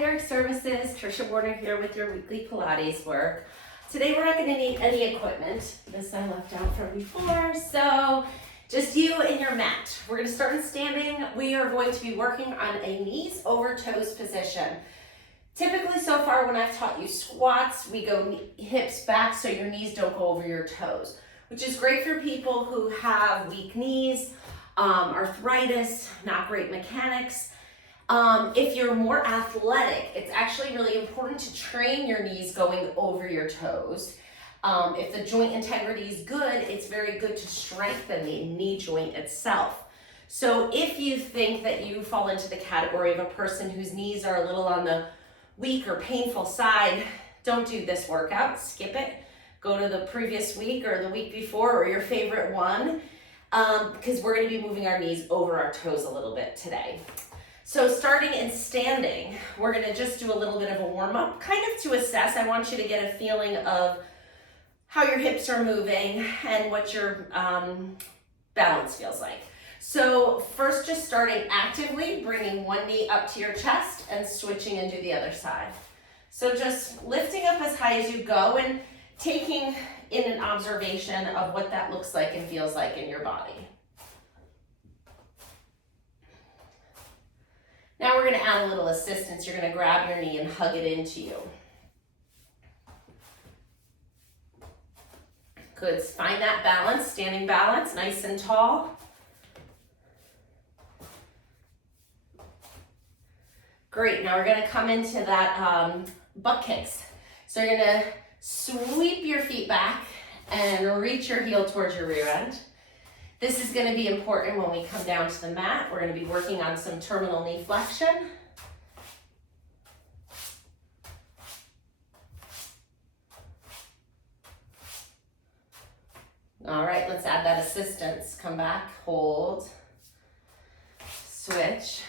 Dynamic Services, Trisha Warner here with your weekly Pilates work. Today we're not going to need any equipment. This I left out from before, so just you and your mat. We're going to start in standing. We are going to be working on a knees over toes position. Typically so far when I've taught you squats, we go hips back so your knees don't go over your toes, which is great for people who have weak knees, arthritis, not great mechanics. If you're more athletic, it's actually really important to train your knees going over your toes. If the joint integrity is good, it's very good to strengthen the knee joint itself. So if you think that you fall into the category of a person whose knees are a little on the weak or painful side, don't do this workout, skip it. Go to the previous week or the week before or your favorite one, because we're going to be moving our knees over our toes a little bit today. So starting in standing, we're going to just do a little bit of a warm-up, kind of to assess. I want you to get a feeling of how your hips are moving and what your balance feels like. So first, just starting actively, bringing one knee up to your chest and switching into the other side. So just lifting up as high as you go and taking in an observation of what that looks like and feels like in your body. Now we're going to add a little assistance. You're going to grab your knee and hug it into you. Good. Find that balance, standing balance, nice and tall. Great. Now we're going to come into that butt kicks. So you're going to sweep your feet back and reach your heel towards your rear end. This is going to be important when we come down to the mat. We're going to be working on some terminal knee flexion. All right, let's add that assistance. Come back, hold, switch.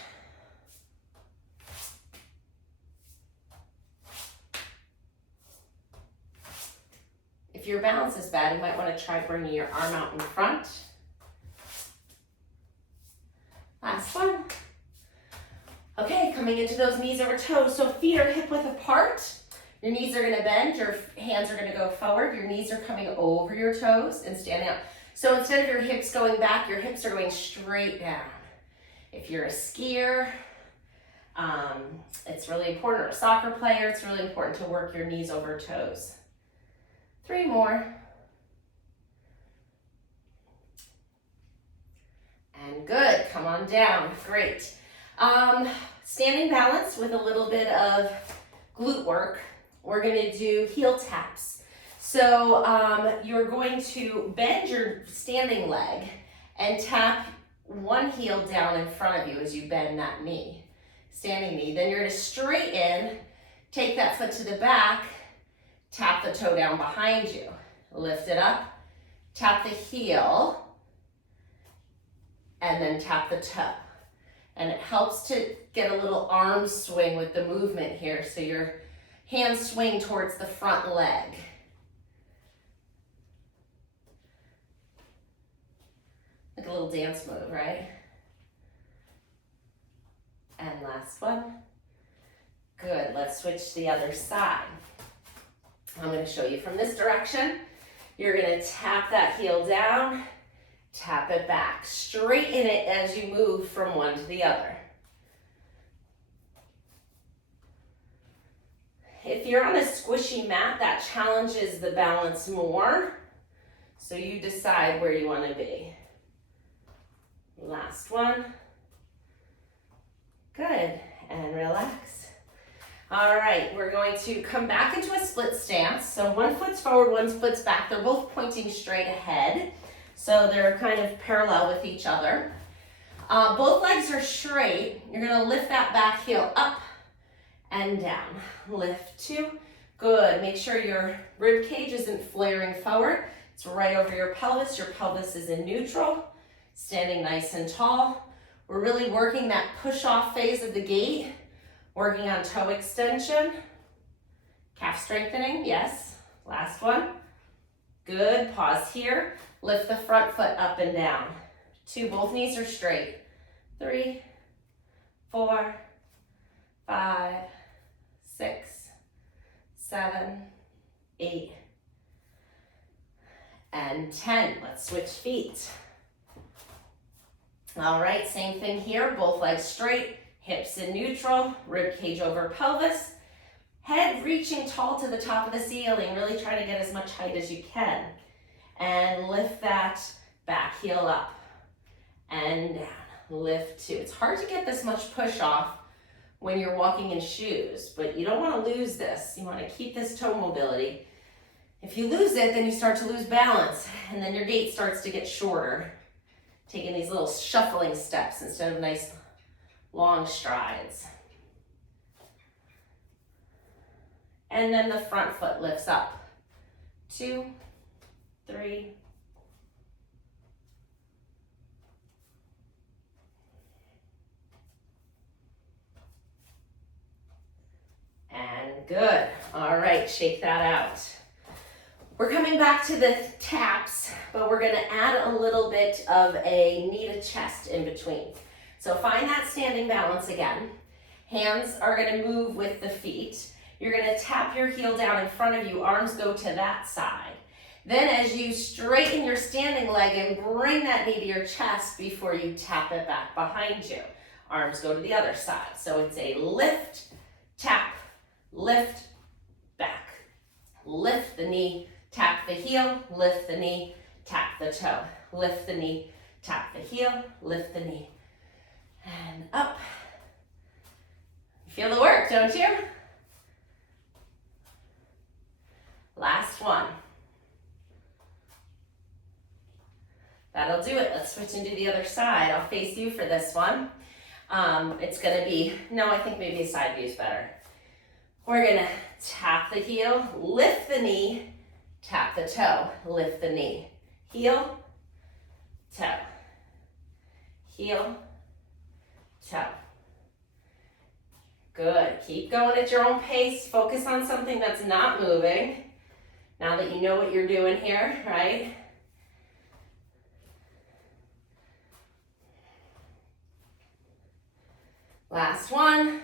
If your balance is bad, you might want to try bringing your arm out in front. Last one. Okay, coming into those knees over toes. So feet are hip width apart. Your knees are going to bend. Your hands are going to go forward. Your knees are coming over your toes and standing up. So instead of your hips going back, your hips are going straight down. If you're a skier, it's really important, or a soccer player, it's really important to work your knees over toes. 3 more. And good, come on down, great. Standing balance with a little bit of glute work. We're gonna do heel taps. So you're going to bend your standing leg and tap one heel down in front of you as you bend that knee, standing knee. Then you're gonna straighten, take that foot to the back, tap the toe down behind you, lift it up, tap the heel, and then tap the toe. And it helps to get a little arm swing with the movement here. So your hands swing towards the front leg. Like a little dance move, right? And last one. Good, let's switch to the other side. I'm going to show you from this direction. You're going to tap that heel down, tap it back. Straighten it as you move from one to the other. If you're on a squishy mat, that challenges the balance more. So you decide where you want to be. Last one. Good. And relax. All right, we're going to come back into a split stance. So one foot's forward, one foot's back. They're both pointing straight ahead. So they're kind of parallel with each other. Both legs are straight. You're gonna lift that back heel up and down. Lift 2, good. Make sure your rib cage isn't flaring forward. It's right over your pelvis. Your pelvis is in neutral, standing nice and tall. We're really working that push-off phase of the gait, working on toe extension, calf strengthening, yes. Last one. Good, pause here. Lift the front foot up and down. 2, both knees are straight. 3, 4, 5, 10. Let's switch feet. All right, same thing here. Both legs straight, hips in neutral, rib cage over pelvis. Head reaching tall to the top of the ceiling. Really try to get as much height as you can. And lift that back heel up and down. Lift 2. It's hard to get this much push off when you're walking in shoes, but you don't want to lose this. You want to keep this toe mobility. If you lose it, then you start to lose balance, and then your gait starts to get shorter, taking these little shuffling steps instead of nice long strides. And then the front foot lifts up. 2, 3. And good. All right, shake that out. We're coming back to the taps, but we're gonna add a little bit of a knee to chest in between. So find that standing balance again. Hands are gonna move with the feet. You're gonna tap your heel down in front of you, arms go to that side. Then as you straighten your standing leg and bring that knee to your chest before you tap it back behind you. Arms go to the other side. So it's a lift, tap, lift, back. Lift the knee, tap the heel, lift the knee, tap the toe. Lift the knee, tap the heel, lift the knee. And up. You feel the work, don't you? Last one. That'll do it. Let's switch and do the other side. I'll face you for this one. It's gonna be, no, I think maybe a side view is better. We're gonna tap the heel, lift the knee, tap the toe, lift the knee. Heel, toe. Heel, toe. Good. Keep going at your own pace. Focus on something that's not moving. Now that you know what you're doing here, right? Last one.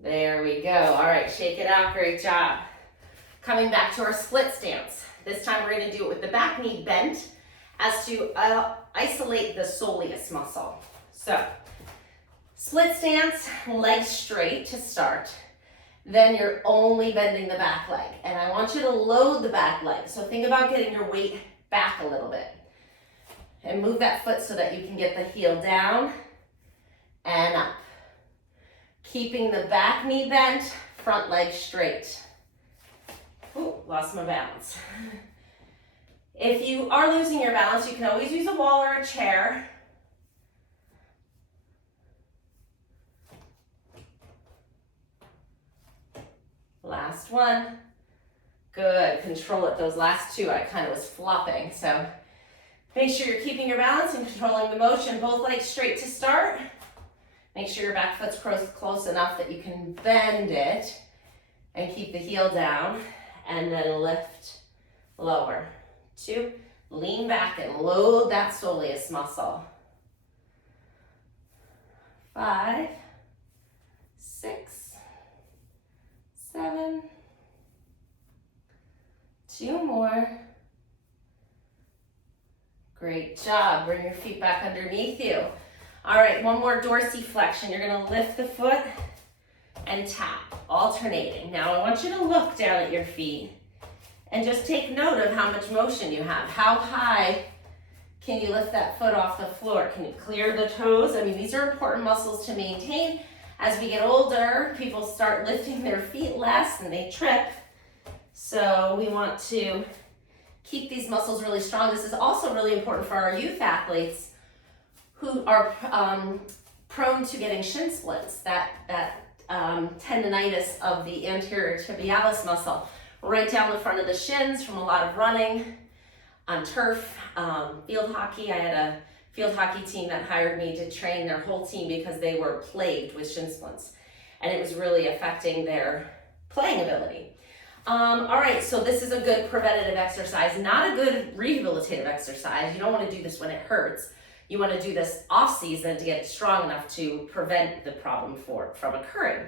There we go. All right, shake it out. Great job. Coming back to our split stance. This time we're going to do it with the back knee bent as to isolate the soleus muscle. So, split stance, legs straight to start. Then you're only bending the back leg. And I want you to load the back leg. So think about getting your weight back a little bit. And move that foot so that you can get the heel down and up. Keeping the back knee bent, front leg straight. Ooh, lost my balance. If you are losing your balance, you can always use a wall or a chair. Last one. Good, control it. Those last two, I kind of was flopping, so make sure you're keeping your balance and controlling the motion. Both legs straight to start. Make sure your back foot's close enough that you can bend it and keep the heel down, and then lift, lower. 2, lean back and load that soleus muscle. 5, 6, 7, 2 more. Great job. Bring your feet back underneath you. All right, one more dorsiflexion. You're gonna lift the foot and tap, alternating. Now I want you to look down at your feet and just take note of how much motion you have. How high can you lift that foot off the floor? Can you clear the toes? I mean, these are important muscles to maintain. As we get older, people start lifting their feet less and they trip. So we want to keep these muscles really strong. This is also really important for our youth athletes who are prone to getting shin splints, that tendonitis of the anterior tibialis muscle, right down the front of the shins from a lot of running on turf, field hockey. I had a field hockey team that hired me to train their whole team because they were plagued with shin splints, and it was really affecting their playing ability. All right, so this is a good preventative exercise, not a good rehabilitative exercise. You don't want to do this when it hurts. You want to do this off season to get strong enough to prevent the problem from occurring.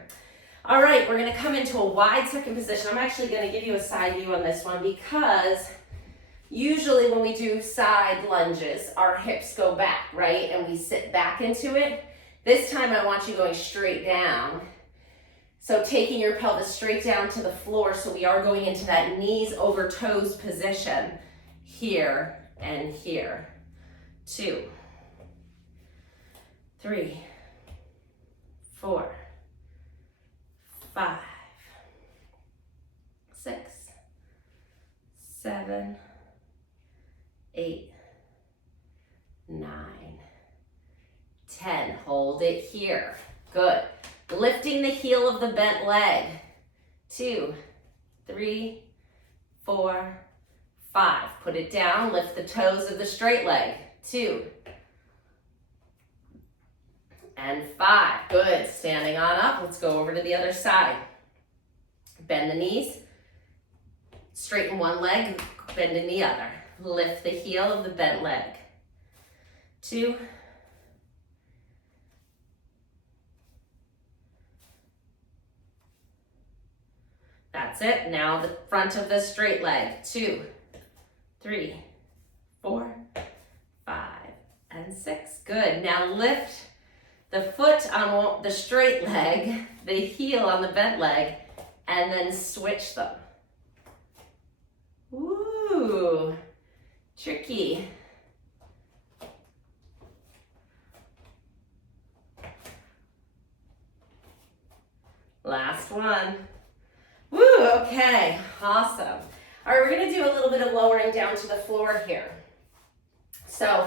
All right, we're gonna come into a wide second position. I'm actually gonna give you a side view on this one because usually when we do side lunges, our hips go back, right? And we sit back into it. This time I want you going straight down. So taking your pelvis straight down to the floor, so we are going into that knees over toes position here and here. 2, 3, 4, 5, 6, 7, 8, 9, 10. Hold it here. Good. Lifting the heel of the bent leg. 2, 3, 4, 5. Put it down. Lift the toes of the straight leg. 2 and 5. Good. Standing on up. Let's go over to the other side. Bend the knees. Straighten one leg. Bend in the other. Lift the heel of the bent leg. 2. That's it. Now the front of the straight leg. 2, 3, 4, 5, and 6. Good. Now lift the foot on the straight leg, the heel on the bent leg, and then switch them. Ooh, tricky. Last one. Woo, okay, awesome. All right, we're gonna do a little bit of lowering down to the floor here. So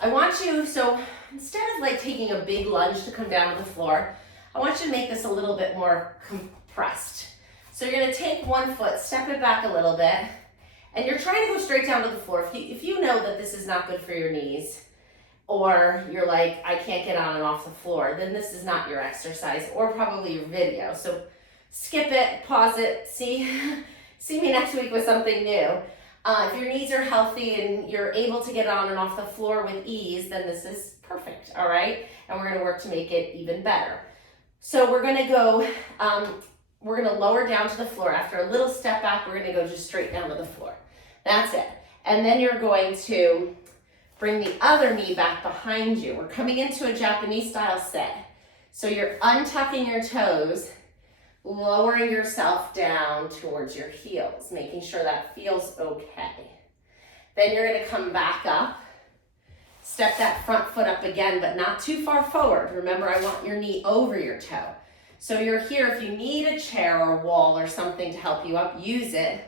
I want you, so instead of like taking a big lunge to come down to the floor, I want you to make this a little bit more compressed. So you're gonna take one foot, step it back a little bit, and you're trying to go straight down to the floor. If you know that this is not good for your knees, or you're like, I can't get on and off the floor, then this is not your exercise or probably your video. So skip it, pause it, see me next week with something new. If your knees are healthy and you're able to get on and off the floor with ease, then this is perfect, all right? And we're gonna work to make it even better. So we're gonna go, we're gonna lower down to the floor. After a little step back, we're gonna go just straight down to the floor. That's it. And then you're going to bring the other knee back behind you. We're coming into a Japanese style sit. So you're untucking your toes, lowering yourself down towards your heels, making sure that feels okay. Then you're gonna come back up, step that front foot up again, but not too far forward. Remember, I want your knee over your toe. So you're here, if you need a chair or wall or something to help you up, use it.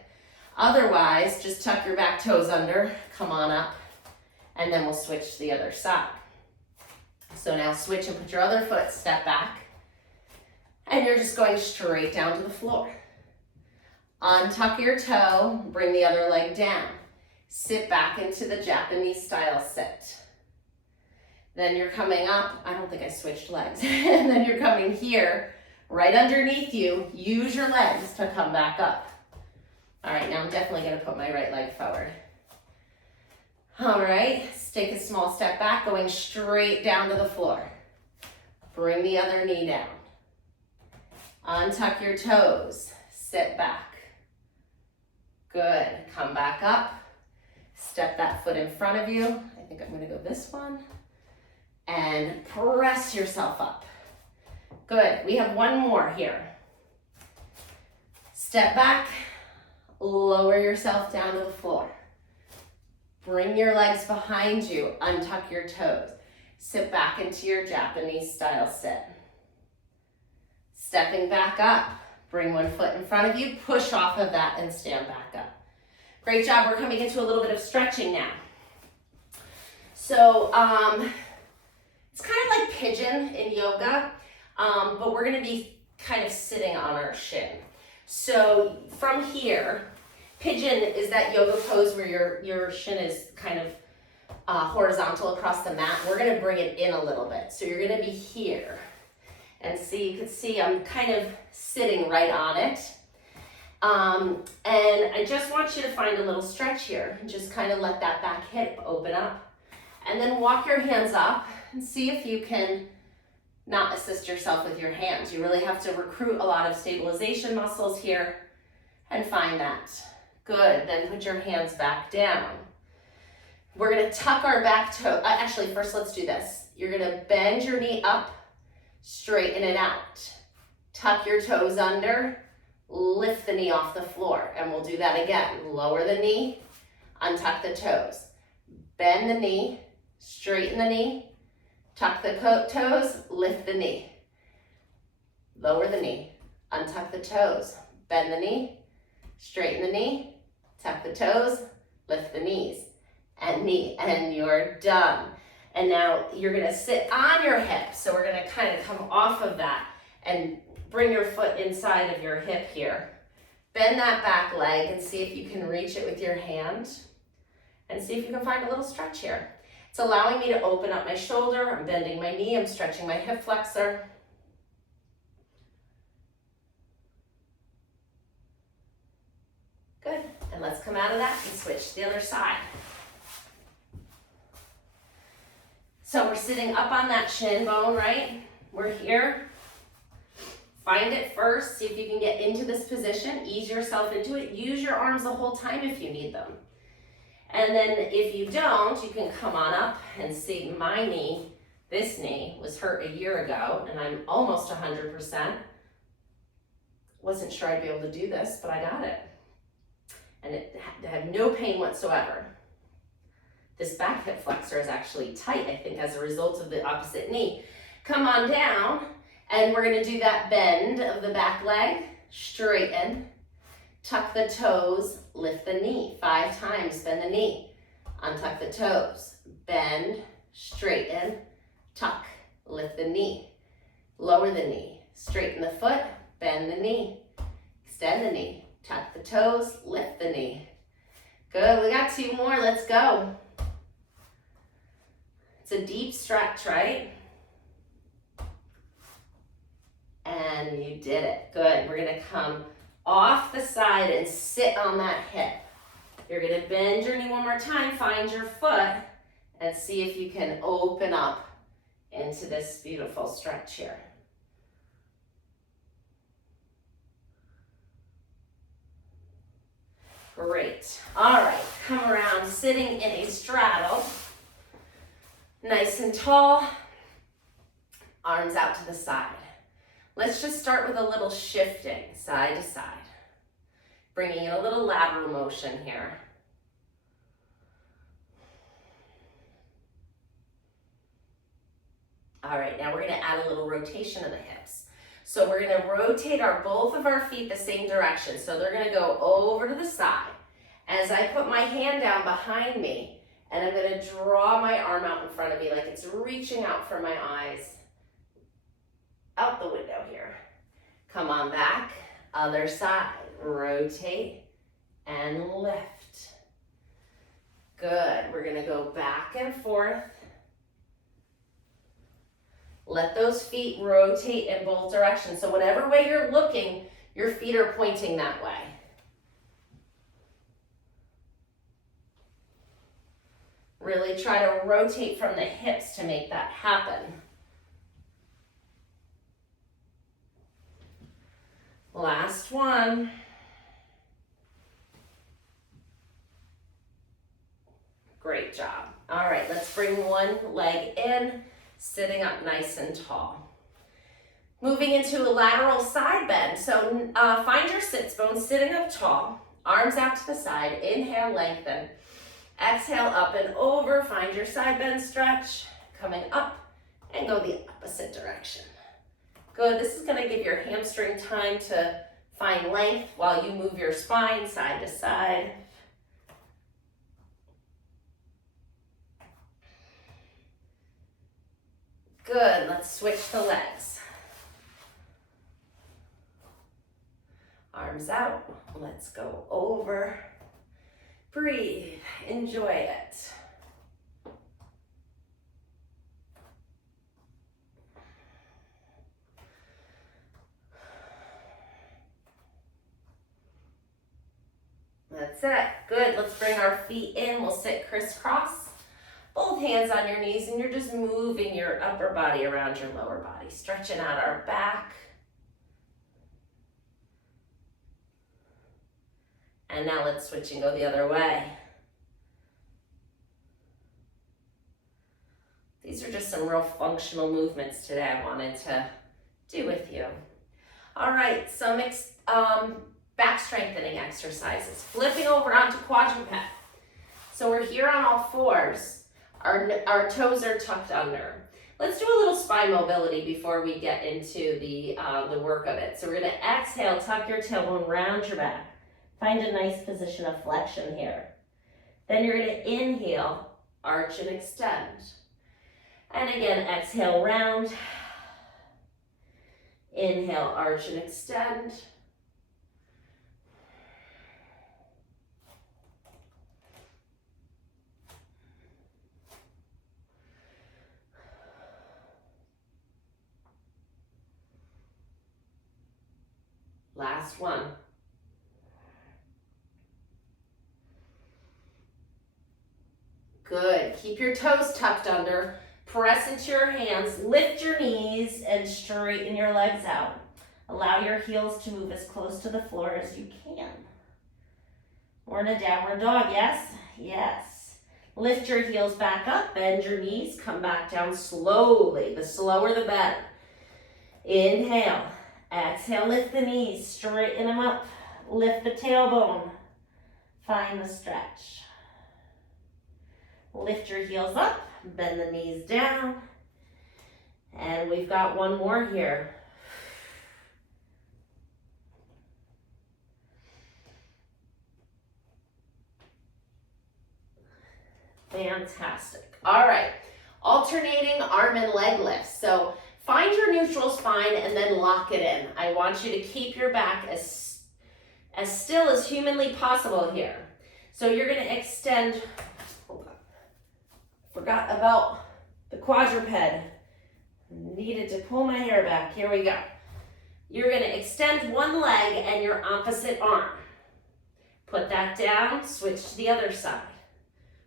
Otherwise, just tuck your back toes under, come on up, and then we'll switch to the other side. So now switch and put your other foot, step back, and you're just going straight down to the floor. Untuck your toe, bring the other leg down. Sit back into the Japanese style sit. Then you're coming up, I don't think I switched legs, and then you're coming here, right underneath you, use your legs to come back up. All right, now I'm definitely gonna put my right leg forward. All right, let's take a small step back, going straight down to the floor. Bring the other knee down. Untuck your toes, sit back. Good, come back up. Step that foot in front of you. I think I'm gonna go this one. And press yourself up. Good, we have one more here. Step back, lower yourself down to the floor. Bring your legs behind you, untuck your toes. Sit back into your Japanese style sit. Stepping back up, bring one foot in front of you, push off of that and stand back up. Great job, we're coming into a little bit of stretching now. So it's kind of like pigeon in yoga, but we're gonna be kind of sitting on our shin. So from here, pigeon is that yoga pose where your shin is kind of horizontal across the mat. We're gonna bring it in a little bit. So you're gonna be here. And see, you can see I'm kind of sitting right on it. And I just want you to find a little stretch here. And just kind of let that back hip open up. And then walk your hands up and see if you can not assist yourself with your hands. You really have to recruit a lot of stabilization muscles here and find that. Good, then put your hands back down. We're gonna tuck our back toe. Actually, first let's do this. You're gonna bend your knee up, straighten it out. Tuck your toes under, lift the knee off the floor. And we'll do that again. Lower the knee, untuck the toes. Bend the knee, straighten the knee, tuck the toes, lift the knee. Lower the knee, untuck the toes, bend the knee, straighten the knee, tuck the toes, lift the knees, and knee, and you're done. And now you're gonna sit on your hip. So we're gonna kind of come off of that and bring your foot inside of your hip here. Bend that back leg and see if you can reach it with your hand. And see if you can find a little stretch here. It's allowing me to open up my shoulder. I'm bending my knee. I'm stretching my hip flexor. Good. And let's come out of that and switch to the other side. So we're sitting up on that shin bone, right? We're here. Find it first. See if you can get into this position. Ease yourself into it. Use your arms the whole time if you need them. And then if you don't, you can come on up and see my knee. This knee was hurt a year ago and I'm almost 100%. Wasn't sure I'd be able to do this, but I got it. And it had no pain whatsoever. This back hip flexor is actually tight, I think, as a result of the opposite knee. Come on down and we're gonna do that bend of the back leg, straighten. Tuck the toes, lift the knee. 5 times, bend the knee. Untuck the toes, bend, straighten, tuck, lift the knee. Lower the knee, straighten the foot, bend the knee. Extend the knee, tuck the toes, lift the knee. Good, we got 2 more, let's go. It's a deep stretch, right? And you did it, good. We're gonna come off the side and sit on that hip. You're gonna bend your knee one more time, find your foot, and see if you can open up into this beautiful stretch here. Great. All right, come around sitting in a straddle. Nice and tall, arms out to the side. Let's just start with a little shifting side to side. Bringing in a little lateral motion here. All right, now we're gonna add a little rotation of the hips. So we're gonna rotate both of our feet the same direction. So they're gonna go over to the side. As I put my hand down behind me, and I'm gonna draw my arm out in front of me like it's reaching out for my eyes. Out the window here. Come on back, other side. Rotate and lift. Good, we're gonna go back and forth. Let those feet rotate in both directions. So whatever way you're looking, your feet are pointing that way. Really try to rotate from the hips to make that happen. Last one. Great job. All right, let's bring one leg in, sitting up nice and tall. Moving into a lateral side bend. So find your sits bones sitting up tall, arms out to the side, inhale, lengthen. Exhale, up and over, find your side bend stretch, coming up and go the opposite direction. Good, this is gonna give your hamstring time to find length while you move your spine side to side. Good, let's switch the legs. Arms out, let's go over. Breathe, enjoy it. That's it, good. Let's bring our feet in. We'll sit crisscross. both hands on your knees, and you're just moving your upper body around your lower body, stretching out our back. And now let's switch and go the other way. These are just some real functional movements today I wanted to do with you. All right, some back strengthening exercises. Flipping over onto quadruped. So we're here on all fours. Our toes are tucked under. Let's do a little spine mobility before we get into the work of it. So we're gonna exhale, tuck your tailbone, round your back. Find a nice position of flexion here. Then you're gonna inhale, arch and extend. And again, exhale, round. Inhale, arch and extend. Last one. Good. Keep your toes tucked under. Press into your hands. Lift your knees and straighten your legs out. Allow your heels to move as close to the floor as you can. We're in a downward dog, yes? Yes. Lift your heels back up. Bend your knees. Come back down slowly. The slower the better. Inhale. Exhale, lift the knees, straighten them up, lift the tailbone, find the stretch. Lift your heels up, bend the knees down, and we've got one more here. Fantastic. All right, alternating arm and leg lifts. So find your neutral spine and then lock it in. I want you to keep your back as still as humanly possible here. So you're gonna extend, hold on, forgot about the quadruped. Needed to pull my hair back, here we go. You're gonna extend one leg and your opposite arm. Put that down, switch to the other side.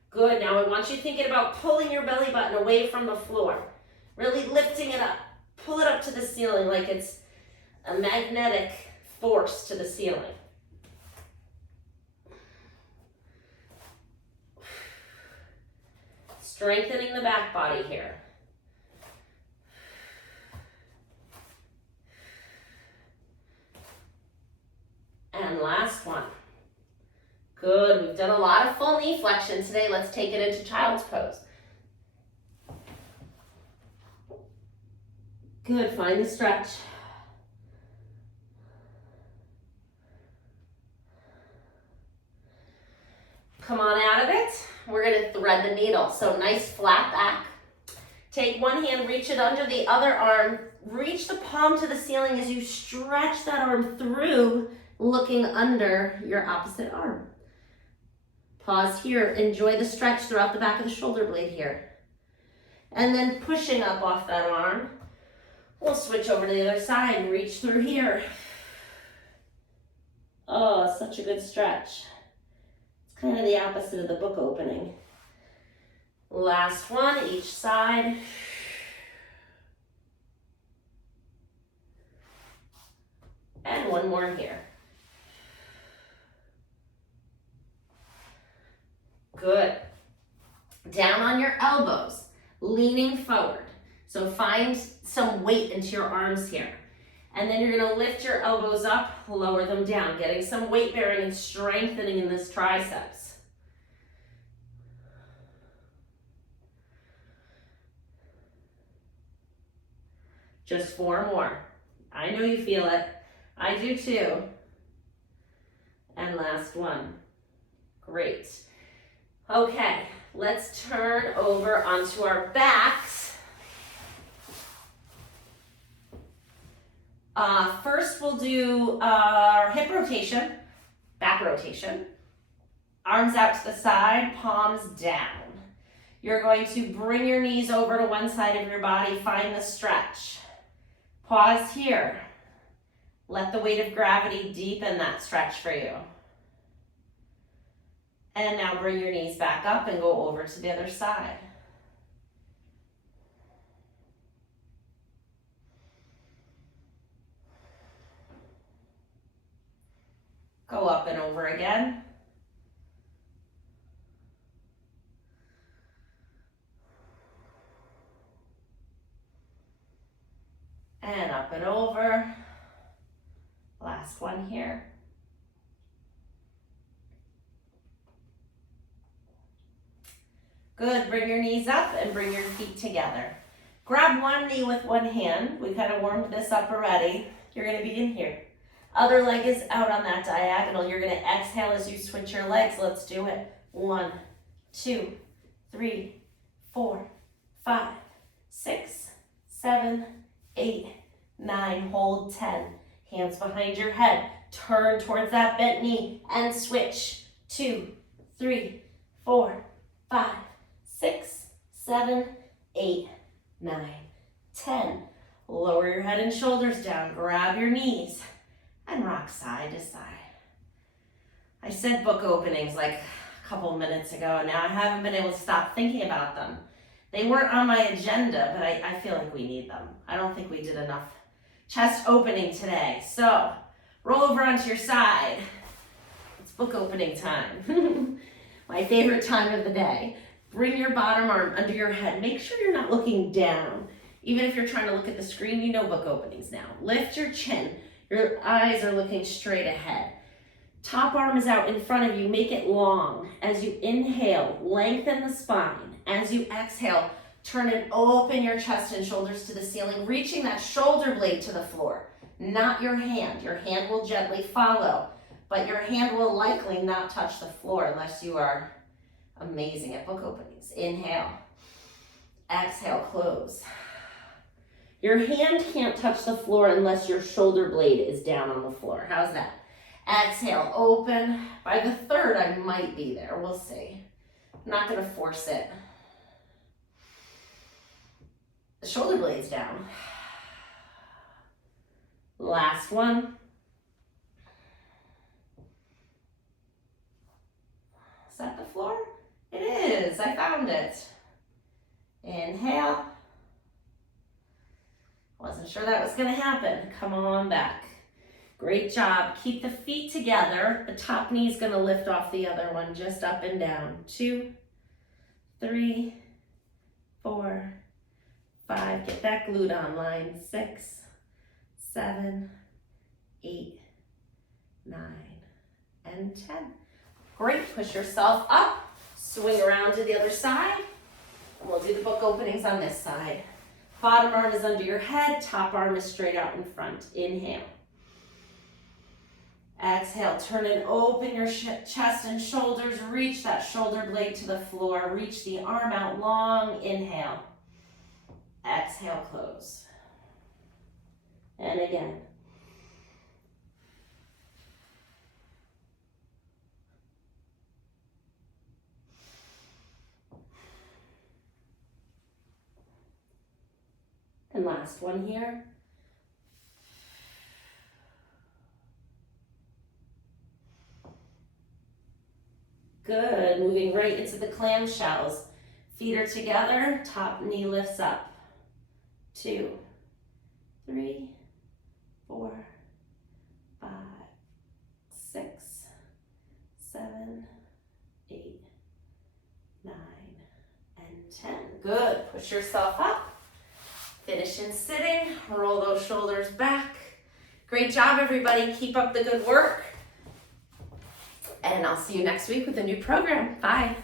Good, now I want you thinking about pulling your belly button away from the floor. Really lifting it up. Pull it up to the ceiling like it's a magnetic force to the ceiling. Strengthening the back body here. And last one. Good, we've done a lot of full knee flexion today. Let's take it into child's pose. Good, find the stretch. Come on out of it. We're gonna thread the needle. So nice flat back. Take one hand, reach it under the other arm. Reach the palm to the ceiling as you stretch that arm through, looking under your opposite arm. Pause here, enjoy the stretch throughout the back of the shoulder blade here. And then pushing up off that arm. We'll switch over to the other side and reach through here. Oh, such a good stretch. It's kind of the opposite of the book opening. Last one, each side. And one more here. Good. Down on your elbows, leaning forward. So find some weight into your arms here. And then you're gonna lift your elbows up, lower them down, getting some weight bearing and strengthening in this triceps. Just 4 more. I know you feel it. I do too. And last one. Great. Okay, let's turn over onto our backs. First, we'll do our hip rotation, back rotation. Arms out to the side, palms down. You're going to bring your knees over to one side of your body, find the stretch. Pause here. Let the weight of gravity deepen that stretch for you. And now bring your knees back up and go over to the other side. up and over again. And up and over. Last one here. Good, bring your knees up and bring your feet together. Grab one knee with one hand. We kind of warmed this up already. You're gonna be in here. Other leg is out on that diagonal. You're gonna exhale as you switch your legs. Let's do it. 1, 2, 3, 4, 5, 6, 7, 8, 9. Hold 10. Hands behind your head. Turn towards that bent knee and switch. 2, 3, 4, 5, 6, 7, 8, 9, 10. Lower your head and shoulders down. Grab your knees and rock side to side. I said book openings like a couple minutes ago. Now I haven't been able to stop thinking about them. They weren't on my agenda, but I feel like we need them. I don't think we did enough chest opening today. So roll over onto your side. It's book opening time. My favorite time of the day. Bring your bottom arm under your head. Make sure you're not looking down. Even if you're trying to look at the screen, you know book openings now. Lift your chin. Your eyes are looking straight ahead. Top arm is out in front of you. Make it long. As you inhale, lengthen the spine. As you exhale, turn and open your chest and shoulders to the ceiling, reaching that shoulder blade to the floor, not your hand. Your hand will gently follow, but your hand will likely not touch the floor unless you are amazing at book openings. Inhale, exhale, close. Your hand can't touch the floor unless your shoulder blade is down on the floor. How's that? Exhale, open. By the third, I might be there. We'll see. I'm not gonna force it. The shoulder blade's down. Last one. Is that the floor? It is. I found it. Inhale. Wasn't sure that was going to happen. Come on back. Great job. Keep the feet together. The top knee is going to lift off the other one, just up and down. 2, 3, 4, 5. Get that glute on line. 6, 7, 8, 9, and 10. Great. Push yourself up. Swing around to the other side. And we'll do the book openings on this side. Bottom arm is under your head. Top arm is straight out in front. Inhale. Exhale. Turn and open your chest and shoulders. Reach that shoulder blade to the floor. Reach the arm out long. Inhale. Exhale, close. And again. And last one here. Good, moving right into the clamshells. Feet are together, top knee lifts up. 2, 3, 4, 5, 6, 7, 8, 9, and 10. Good, push yourself up. Finish in sitting, roll those shoulders back. Great job, everybody. Keep up the good work. And I'll see you next week with a new program. Bye.